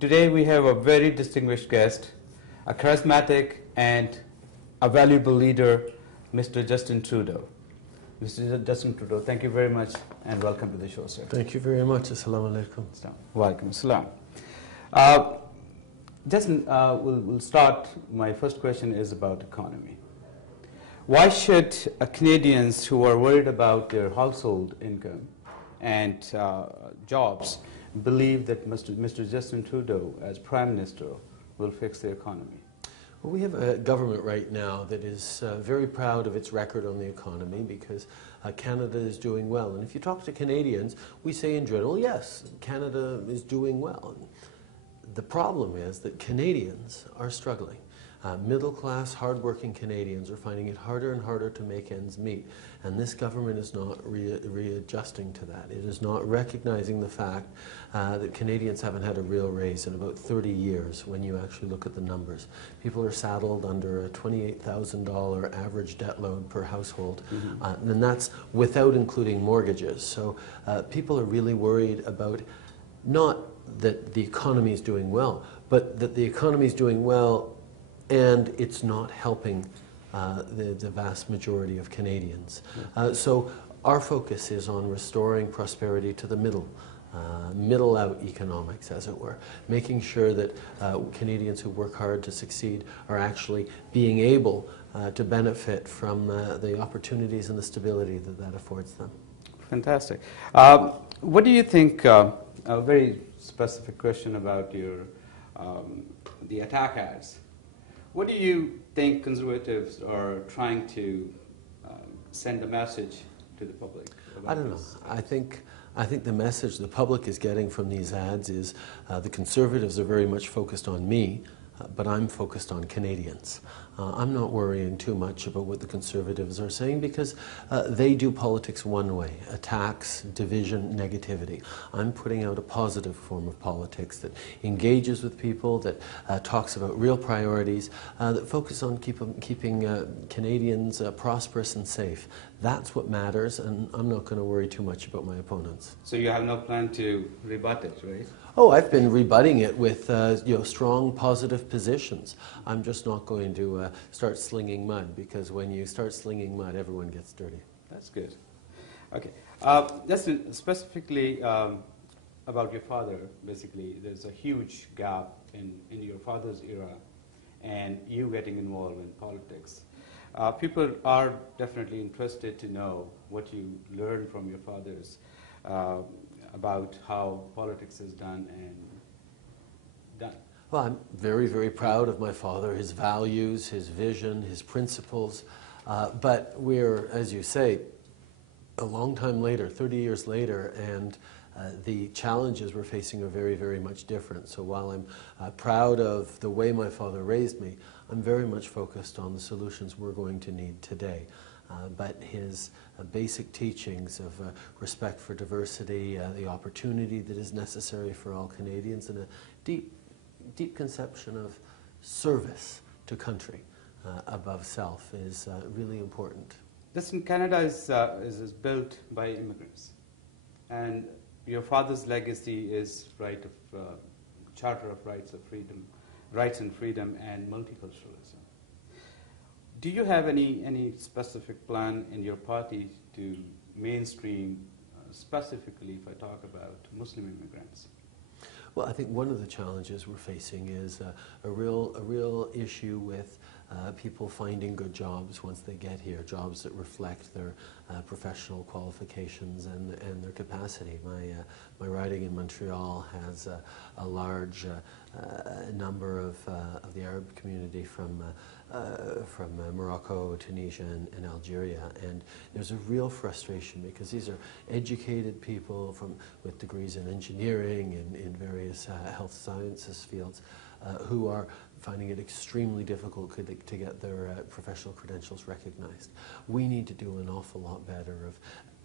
Today we have a very distinguished guest, a charismatic and a valuable leader, Mr. Justin Trudeau. Mr. Justin Trudeau, thank you very much and welcome to the show, sir. Thank you very much. Assalamu alaikum. Walaikum assalam. Justin, we'll start. My first question is about economy. Why should Canadians who are worried about their household income and jobs believe that Mr. Justin Trudeau, as Prime Minister, will fix the economy? Well, we have a government right now that is very proud of its record on the economy because Canada is doing well. And if you talk to Canadians, we say in general, yes, Canada is doing well. The problem is that Canadians are struggling. Middle-class, hard-working Canadians are finding it harder and harder to make ends meet. And this government is not readjusting to that. It is not recognizing the fact that Canadians haven't had a real raise in about 30 years when you actually look at the numbers. People are saddled under a $28,000 average debt load per household, and that's without including mortgages. So people are really worried about not that the economy is doing well, but that the economy is doing well and it's not helping the vast majority of Canadians. So our focus is on restoring prosperity to the middle out economics, as it were, making sure that Canadians who work hard to succeed are actually being able to benefit from the opportunities and the stability that affords them. Fantastic. What do you think, a very specific question about your, the attack ads. What do you think Conservatives are trying to send a message to the public about I don't know. I think the message the public is getting from these ads is the Conservatives are very much focused on me, but I'm focused on Canadians. I'm not worrying too much about what the Conservatives are saying because they do politics one way, attacks, division, negativity. I'm putting out a positive form of politics that engages with people, that talks about real priorities, that focus on keeping Canadians prosperous and safe. That's what matters, and I'm not going to worry too much about my opponents. So you have no plan to rebut it, right? Oh, I've been rebutting it with strong, positive positions. I'm just not going to start slinging mud, because when you start slinging mud, everyone gets dirty. That's good. Okay. Just specifically about your father, basically, there's a huge gap in your father's era and you getting involved in politics. People are definitely interested to know what you learned from your fathers about how politics is done and done. Well, I'm very, very proud of my father, his values, his vision, his principles. But we're, as you say, a long time later, 30 years later, and the challenges we're facing are very, very much different. So while I'm proud of the way my father raised me, I'm very much focused on the solutions we're going to need today. But his basic teachings of respect for diversity, the opportunity that is necessary for all Canadians, and a deep conception of service to country above self is really important. Listen, Canada is built by immigrants, and your father's legacy is Charter of Rights and Freedom, and multiculturalism. Do you have any specific plan in your party to mainstream, specifically if I talk about Muslim immigrants? Well, I think one of the challenges we're facing is a real issue with people finding good jobs once they get here, jobs that reflect their professional qualifications and their capacity. My riding in Montreal has a large number of the Arab community from Morocco, Tunisia, and Algeria, and there's a real frustration because these are educated people with degrees in engineering and in various health sciences fields who are finding it extremely difficult to get their professional credentials recognized. We need to do an awful lot better of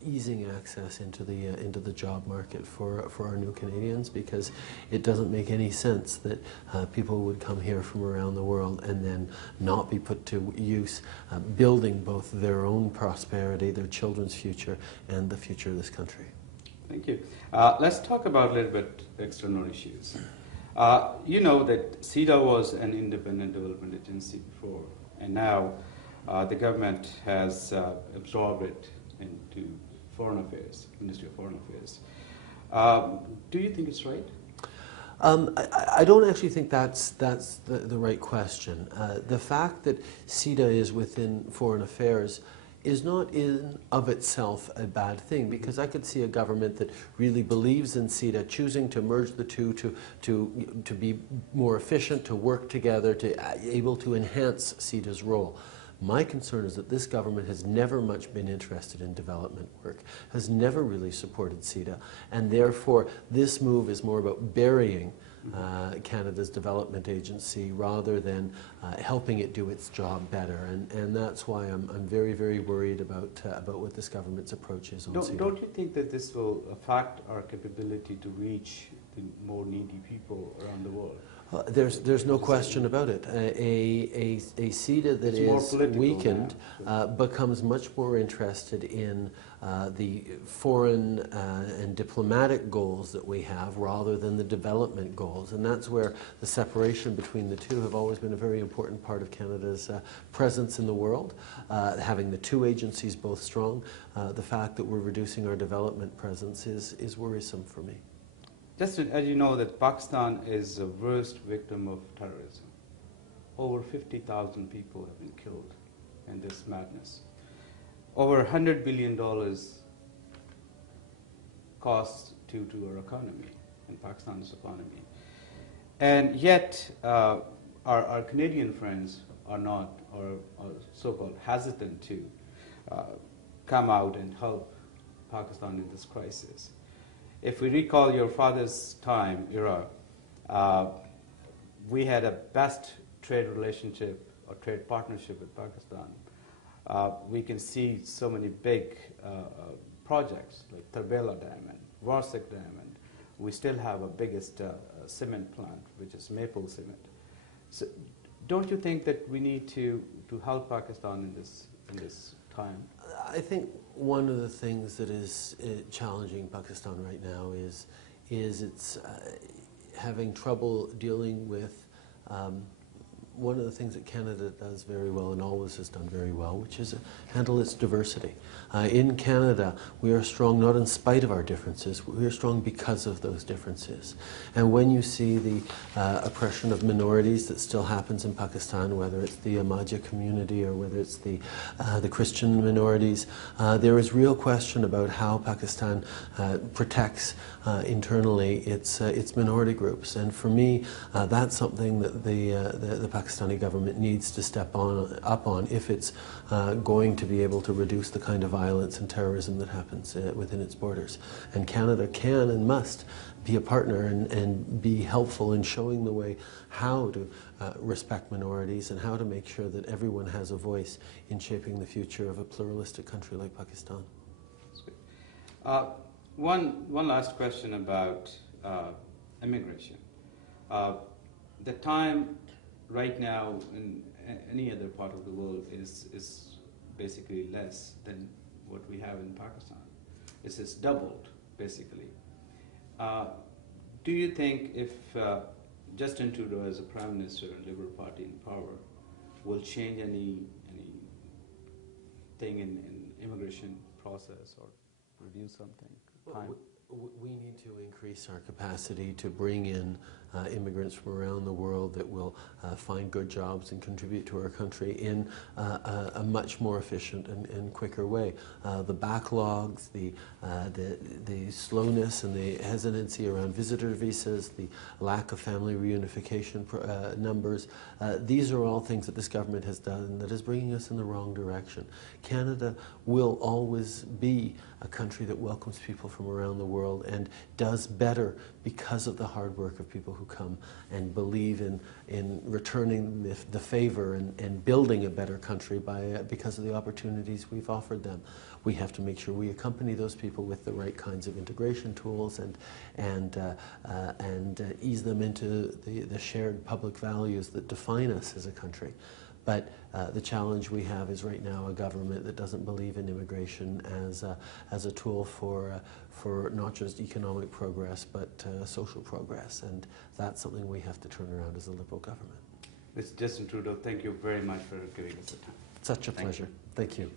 easing access into the job market for our new Canadians, because it doesn't make any sense that people would come here from around the world and then not be put to use building both their own prosperity, their children's future, and the future of this country. Thank you. Let's talk about a little bit external issues. You know that Sita was an independent development agency before, and now the government has absorbed it into Foreign Affairs, Ministry of Foreign Affairs. Do you think it's right? I don't actually think that's the right question. The fact that Sita is within Foreign Affairs is not in of itself a bad thing, because I could see a government that really believes in Sita choosing to merge the two to be more efficient, to work together, to able to enhance Sita's role. My concern is that this government has never much been interested in development work, has never really supported Sita, and therefore this move is more about burying Canada's development agency rather than helping it do its job better, and that's why I'm very, very worried about what this government's approach is on Sita. Don't you think that this will affect our capability to reach the more needy people around the world? There's no question about it. A Sita that is weakened becomes much more interested in the foreign and diplomatic goals that we have rather than the development goals. And that's where the separation between the two have always been a very important part of Canada's presence in the world. Having the two agencies both strong, the fact that we're reducing our development presence is worrisome for me. Justin, as you know, that Pakistan is the worst victim of terrorism. Over 50,000 people have been killed in this madness. Over $100 billion costs to our economy, and Pakistan's economy. And yet, our Canadian friends are not, or so-called hesitant to come out and help Pakistan in this crisis. If we recall your father's era, we had a best trade relationship or trade partnership with Pakistan. We can see so many big projects like Tarbela Dam and Warsak Dam, and we still have a biggest cement plant, which is maple cement. So don't you think that we need to help Pakistan in this time? I think one of the things that is challenging Pakistan right now is it's having trouble dealing with one of the things that Canada does very well and always has done very well, which is handle its diversity. In Canada, we are strong not in spite of our differences, we are strong because of those differences. And when you see the oppression of minorities that still happens in Pakistan, whether it's the Ahmadiyya community or whether it's the Christian minorities, there is real question about how Pakistan protects internally its minority groups. And for me, that's something that the Pakistani government needs to step up on if it's going to be able to reduce the kind of violence and terrorism that happens within its borders. And Canada can and must be a partner and be helpful in showing the way how to respect minorities and how to make sure that everyone has a voice in shaping the future of a pluralistic country like Pakistan. That's good. One last question about immigration. The time right now in any other part of the world is basically less than what we have in Pakistan. It's doubled, basically. Do you think if Justin Trudeau as a Prime Minister and Liberal Party in power will change anything in immigration process or review something? We need to increase our capacity to bring in immigrants from around the world that will find good jobs and contribute to our country in a much more efficient and quicker way. The backlogs, the slowness and the hesitancy around visitor visas, the lack of family reunification numbers, these are all things that this government has done that is bringing us in the wrong direction. Canada will always be a country that welcomes people from around the world and does better because of the hard work of people who come and believe in returning the favor and building a better country because of the opportunities we've offered them. We have to make sure we accompany those people with the right kinds of integration tools and ease them into the shared public values that define us as a country. But the challenge we have is right now a government that doesn't believe in immigration as a tool for not just economic progress, but social progress. And that's something we have to turn around as a Liberal government. Mr. Justin Trudeau, thank you very much for giving us the time. Such a pleasure. Thank you.